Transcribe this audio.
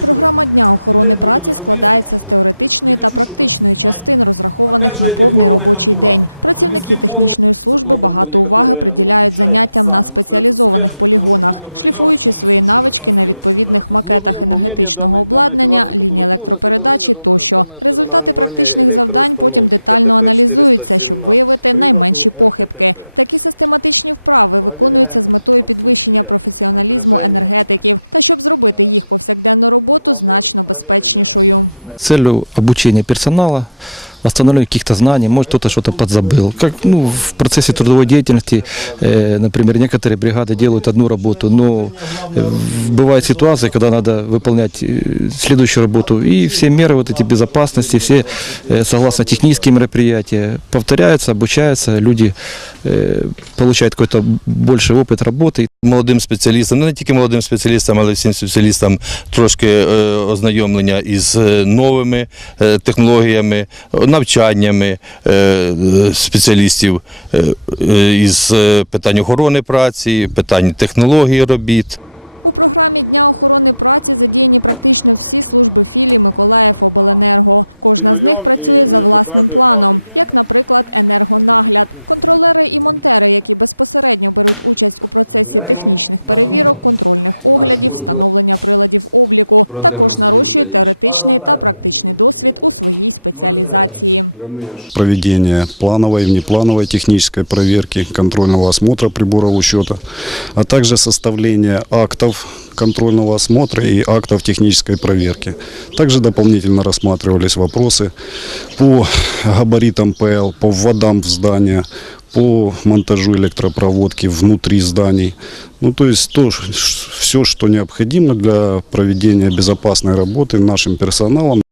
Програма дня охорони праці складається з теоретичної та практичної частин, розрахованих на повний робочий день. Працівники технічної служби багато уваги приділяють заняттям на спеціалізованих полігонах, шліфуючи свої навички на відповідних макетах енергетичного обладнання, лінії електропередачі тощо. Результати практичних завдань потім детально аналізуються, щоб виявити найменші похибки. Такі систематичні вправи виконуються з метою підвищення професіоналізму енергетиків та щоб зробити їх повсякденну роботу значно безпечнішою. целью обучения персонала, восстановления каких-то знаний, может кто-то что-то подзабыл. Как ну, в процессе трудовой деятельности, э, например, некоторые бригады делают одну работу, но э, бывают ситуации, когда надо выполнять э, следующую работу, и все меры вот эти безопасности, все э, согласно технические мероприятия повторяются, обучаются, люди э, получают какой-то больший опыт работы, молодим спеціалістам, ну не тільки молодим спеціалістам, але всім спеціалістам трошки е, ознайомлення із е, новими е, технологіями, Навчаннями е, спеціалістів е, е, із питань охорони праці, питань технології робіт. У програмі Дня охорони праці задіяні практично всі служби філії Миколаїв Обленерго. Кожна з них працює за власним планом, як, наприклад, енергонагляд. Контролери і монтери, які безпосередньо беруть участь у процесі технічних перевірок, контрольних оглядів, встановлення приладів обліку, також нарощують теоретичний та практичний досвід у своїй спеціалізації. проведение плановой и внеплановой технической проверки, контрольного осмотра приборов учета, а также составление актов контрольного осмотра и актов технической проверки. Также дополнительно рассматривались вопросы по габаритам ПЛ, по вводам в здание, по монтажу электропроводки внутри зданий. Ну, то есть то, все, что необходимо для проведения безопасной работы нашим персоналом.